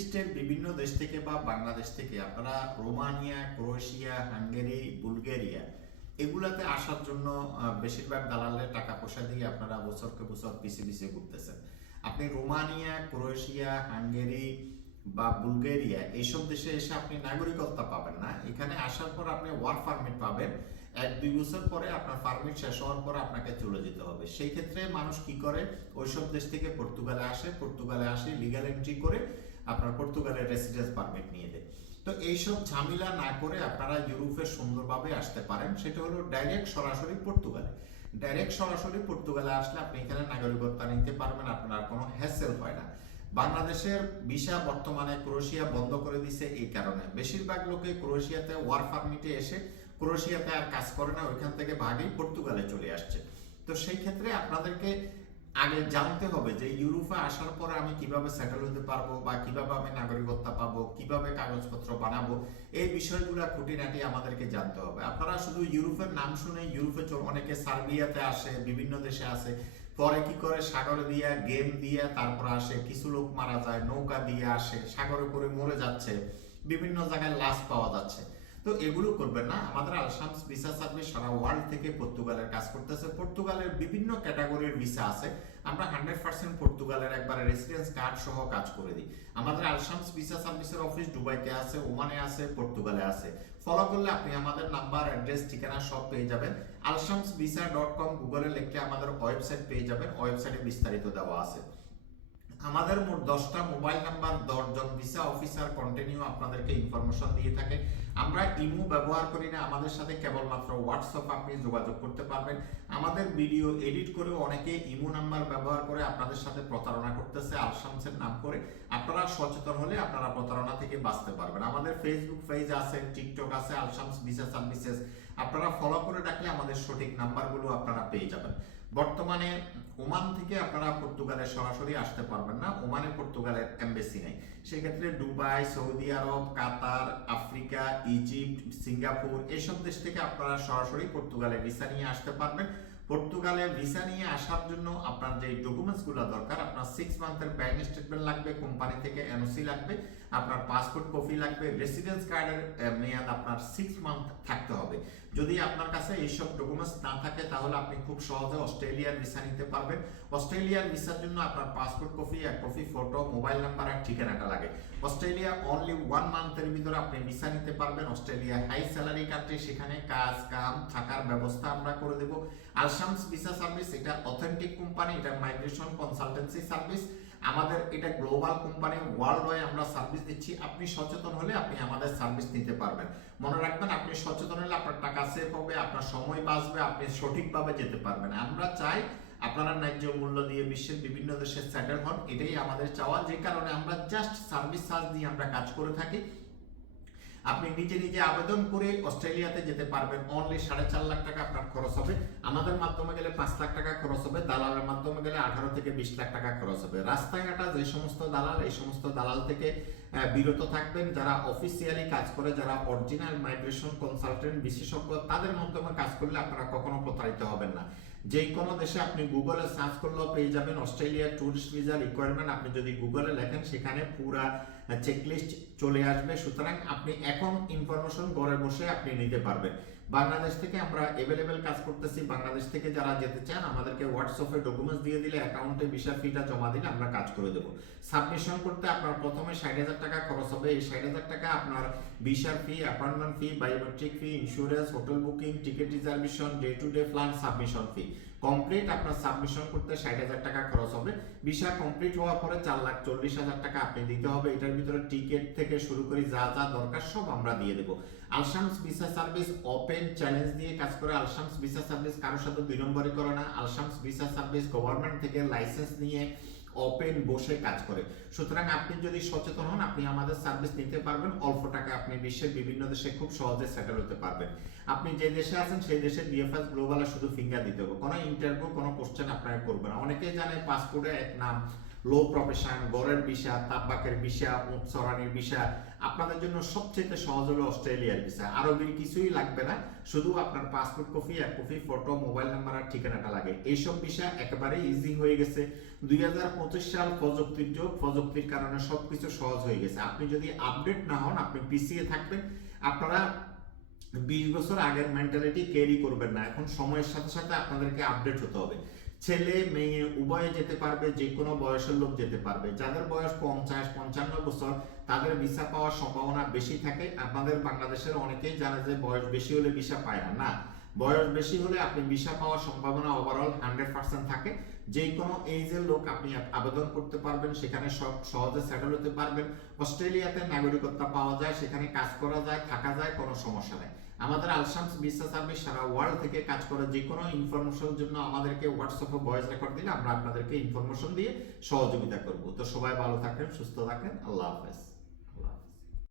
ইস্টের বিভিন্ন দেশ থেকে বা বাংলাদেশ থেকে আপনারা রোমানিয়া, ক্রোয়েশিয়া, হাঙ্গেরি, বুলগেরিয়া এগুলাতে আসার জন্য বেশিরভাগ দালালের টাকা পয়সা দিয়ে আপনারা বছরকে বছর পিছিয়ে পিছিয়ে ঘুরতেছেন। আপনি রোমানিয়া, ক্রোয়েশিয়া, হাঙ্গেরি বা বুলগেরিয়া এইসব দেশে এসে আপনি নাগরিকত্ব পাবেন না। এখানে আসার পর আপনি ওয়ার্ক পারমিট পাবেন। 1-2 বছর পরে আপনার পারমিট শেষ হওয়ার পর আপনাকে চলে যেতে হবে। সেই ক্ষেত্রে মানুষ কি করে, ওইসব দেশ থেকে পর্তুগালে আসে লিগ্যাল এন্ট্রি করে আপনার পর্তুগালের রেসিডেন্স পারমিট নিয়ে দেয়। তো এইসব ঝামেলা না করে আপনারা ইউরোপে সুন্দরভাবে আসতে পারেন। সেটা হলো ডাইরেক্ট সরাসরি পর্তুগালে আসলে আপনি এখানে নাগরিকত্ব নিতে পারবেন, আপনার কোনো হ্যাসেল হয় না। বাংলাদেশের ভিসা বর্তমানে ক্রোয়েশিয়া বন্ধ করে দিছে এই কারণে। বেশিরভাগ লোকে ক্রোয়েশিয়াতে ওয়ার্ক পারমিটে এসে ক্রোয়েশিয়াতে আর কাজ করে না, ওইখান থেকে ভাগেই পর্তুগালে চলে আসছে। তো সেই ক্ষেত্রে আপনাদেরকে আগে জানতে হবে যে ইউরোপে আসার পরে আমি কিভাবে সেটেল হতে পারবো বা কিভাবে আমি নাগরিকত্ব পাবো, কিভাবে কাগজপত্র বানাবো, এই বিষয়গুলো খুঁটিনাটি আমাদেরকে জানতে হবে। আপনারা শুধু ইউরোপের নাম শুনে ইউরোপে অনেকে সার্বিয়াতে আসে, বিভিন্ন দেশে আসে, পরে কি করে সাগরে দিয়া গেম দিয়ে তারপর আসে, কিছু লোক মারা যায়, নৌকা দিয়ে আসে, সাগরে করে মরে যাচ্ছে, বিভিন্ন জায়গায় লাশ পাওয়া যাচ্ছে। তো এগুলো করবেন না। আমাদের আলশামস ভিসা সার্ভিস সারা ওয়ার্ল্ড থেকে পর্তুগালের কাজ করতেছে। পর্তুগালের বিভিন্ন ক্যাটাগরির ভিসা আছে। আমরা 100% পর্তুগালের একবারে রেসিডেন্স কার্ড সহ কাজ করে দিই। আমাদের আলশামস ভিসা সার্ভিসের অফিস দুবাইতে আছে, ওমানে আছে, পর্তুগালে আছে। ফলো করলে আপনি আমাদের নাম্বার, অ্যাড্রেস, ঠিকানা সব পেয়ে যাবেন। alshamsvisa.com গুগলে লিখে আমাদের ওয়েবসাইট পেয়ে যাবেন। ওয়েবসাইটে বিস্তারিত দেওয়া আছে। আমাদের মোট 10টা মোবাইল নাম্বার, 10 জন ভিসা অফিসার কন্টিনিউ আপনাদেরকে ইনফরমেশন দিয়ে থাকে। আমরা ইমো ব্যবহার করি না, আমাদের সাথে কেবলমাত্র হোয়াটসঅ্যাপ আপনি যোগাযোগ করতে পারবেন। আমাদের ভিডিও এডিট করে অনেকে ইমো নাম্বার ব্যবহার করে আপনাদের সাথে প্রতারণা করতেছে আলশামসের নাম করে। আপনারা সচেতন হলে আপনারা প্রতারণা থেকে বাঁচতে পারবেন। আমাদের ফেসবুক পেজ আছে, টিকটক আছে, আলশামস ভিসা সার্ভিসেস। আপনারা ফলো করে রাখলে আমাদের সঠিক নাম্বারগুলো আপনারা পেয়ে যাবেন। বর্তমানে ওমান থেকে আপনারা পর্তুগালে সরাসরি আসতে পারবেন না, ওমানে পর্তুগালের এমবেসি নেই। সেক্ষেত্রে দুবাই, সৌদি আরব, কাতার, আফ্রিকা, ইজিপ্ট, সিঙ্গাপুর এইসব দেশ থেকে আপনারা সরাসরি পর্তুগালে ভিসা নিয়ে আসতে পারবেন। পর্তুগালে ভিসা নিয়ে আসার জন্য আপনার যে ডকুমেন্টসগুলো দরকার, আপনার 6 মান্থের ব্যাংক স্টেটমেন্ট লাগবে, কোম্পানি থেকে এনওসি লাগবে, আপনার পাসপোর্ট কপি লাগবে, রেসিডেন্স কার্ডের মেয়াদ আপনার 6 মান্থ থাকতে হবে। যদি আপনার কাছে এইসব ডকুমেন্টস না থাকে তাহলে আপনি খুব সহজে অস্ট্রেলিয়ার ভিসা নিতে পারবেন। অস্ট্রেলিয়ার ভিসার জন্য আপনার পাসপোর্ট কপি, এক কপি ফটো, মোবাইল নাম্বার আর ঠিকানাটা লাগে। অস্ট্রেলিয়া অনলি 1 মান্থের ভিতরে আপনি ভিসা নিতে পারবেন। অস্ট্রেলিয়া হাই স্যালারি কান্ট্রি, সেখানে কাজ কাম থাকার ব্যবস্থা আমরা করে দেব। আলশামস ভিসা সার্ভিস এটা অথেন্টিক কোম্পানি, এটা মাইগ্রেশন কনসালটেন্সি সার্ভিস। আমাদের এটা গ্লোবাল কোম্পানি, ওয়ার্ল্ড ওয়াইড আমরা সার্ভিস দিচ্ছি। আপনি সচেতন হলে আপনি আমাদের সার্ভিস নিতে পারবেন। মনে রাখবেন, আপনি সচেতন হলে আপনার টাকা সেভ হবে, আপনার সময় বাঁচবে, আপনি সঠিকভাবে যেতে পারবেন। আমরা চাই আপনারা ন্যায্য মূল্য দিয়ে বিশ্বের বিভিন্ন দেশে সেটেল হন, এটাই আমাদের চাওয়া। যে কারণে আমরা জাস্ট সার্ভিস চার্জ দিয়ে আমরা কাজ করে থাকি। আপনি নিজে নিজে আবেদন করে অস্ট্রেলিয়াতে যেতে পারবেন। অনলি 4.5 লাখ টাকা আপনার খরচ হবে। আমাদের মাধ্যমে গেলে 5 লাখ টাকা খরচ হবে। দালালের মাধ্যমে গেলে 18 থেকে 20 লাখ টাকা খরচ হবে। রাস্তাঘাটা যে সমস্ত দালাল, এই সমস্ত দালাল থেকে বিরত থাকবেন। যারা অফিসিয়ালি কাজ করে, যারা অরিজিনাল মাইগ্রেশন কনসালটেন্ট বিশেষজ্ঞ, তাদের মাধ্যমে কাজ করলে আপনারা কখনো প্রতারিত হবেন না। যে কোনো দেশে আপনি গুগলে সার্চ করলেও পেয়ে যাবেন অস্ট্রেলিয়া ট্যুরিস্ট ভিসা রিকোয়ারমেন্ট। আপনি যদি গুগলে লেখেন সেখানে পুরা চেকলিস্ট চলে আসবে। সুতরাং আপনি এখন ইনফরমেশন ঘরে বসে আপনি নিতে পারবেন। বাংলাদেশ থেকে আমরা এভেলেবেল কাজ করতেছি। বাংলাদেশ থেকে যারা যেতে চান আমাদেরকে হোয়াটসঅ্যাপে ডকুমেন্টস দিয়ে দিলে, অ্যাকাউন্টে ভিসা ফিটা জমা দিলে আমরা কাজ করে দেবো। সাবমিশন করতে আপনার প্রথমে 60,000 টাকা খরচ হবে। এই 60,000 টাকা আপনার ভিসার fee, appointment fee, biometric fee, insurance, hotel booking, ticket reservation, day to day plan, submission fee complete আপনার সাবমিশন করতে 60,000 টাকা খরচ হবে। ভিসা কমপ্লিট হওয়ার পরে 4,40,000 টাকা আপনি দিতে হবে। এটার ভিতরে টিকিট থেকে শুরু করে যা যা দরকার সব আমরা দিয়ে দেবো। Al Shams visa service open challenge দিয়ে কাজ করে। আলশামস ভিসা সার্ভিস কারোর সাথে 2 নম্বরই করে না। আলশামস ভিসা সার্ভিস গভর্নমেন্ট থেকে লাইসেন্স নিয়ে ওপেন বসে কাজ করে। সুতরাং আপনি যদি সচেতন হন, আপনি আমাদের সার্ভিস নিতে পারবেন। অল্প টাকা আপনি বিশ্বের বিভিন্ন দেশে খুব সহজে সেটেল হতে পারবেন। আপনি যে দেশে আছেন সেই দেশে ডিএফএস গ্লোবালে শুধু ফিঙ্গার দিতে হবে, কোনো ইন্টারভিউ, কোনো কোশ্চেন আপনারা করবেন না। অনেকেই জানে পাসপোর্টে এক নাম, লো প্রফেশন, গড়ের ভিসা, তাব্বাকের ভিসা, উট চড়ানির ভিসা, আপনাদের জন্য সবচেয়ে সহজ হলো অস্ট্রেলিয়ার ভিসা। আরবির কিছুই লাগবে না, শুধু আপনার পাসপোর্ট কপি, এক কপি ফটো, মোবাইল নাম্বার আর ঠিকানাটা লাগে। এইসব ভিসা একেবারে ইজি হয়ে গেছে। 2025 সাল প্রযুক্তির যুগ, প্রযুক্তির কারণে সবকিছু সহজ হয়ে গেছে। আপনি যদি আপডেট না হন, আপনি পিছিয়ে থাকবেন। আপনারা 20 বছর আগের মেন্টালিটি ক্যারি করবেন না। এখন সময়ের সাথে সাথে আপনাদেরকে আপডেট হতে হবে। ছেলে মেয়ে উভয়ে যেতে পারবে, যে কোনো বয়সের লোক যেতে পারবে। যাদের বয়স 50-55 বছর তাদের ভিসা পাওয়ার সম্ভাবনা বেশি থাকে। আপনাদের বাংলাদেশের অনেকেই জানে যে বয়স বেশি হলে ভিসা পায় না। না, বয়স বেশি হলে আপনি ভিসা পাওয়ার সম্ভাবনা ওভারঅল 100% থাকে। যে কোনো এইজের লোক আপনি আবেদন করতে পারবেন, সেখানে সব সহজে সেটেল হতে পারবেন। অস্ট্রেলিয়াতে নাগরিকত্ব পাওয়া যায়, সেখানে কাজ করা যায়, থাকা যায়, কোনো সমস্যা নেই। আমাদের আলশামস ভিসা সার্ভিস সারা ওয়ার্ল্ড থেকে কাজ করে। যে কোনো ইনফরমেশনের জন্য আমাদেরকে হোয়াটসঅ্যাপে ভয়েস রেকর্ড দিলে আমরা আপনাদেরকে ইনফরমেশন দিয়ে সহযোগিতা করব। তো সবাই ভালো থাকেন, সুস্থ থাকেন, আল্লাহ হাফেজ।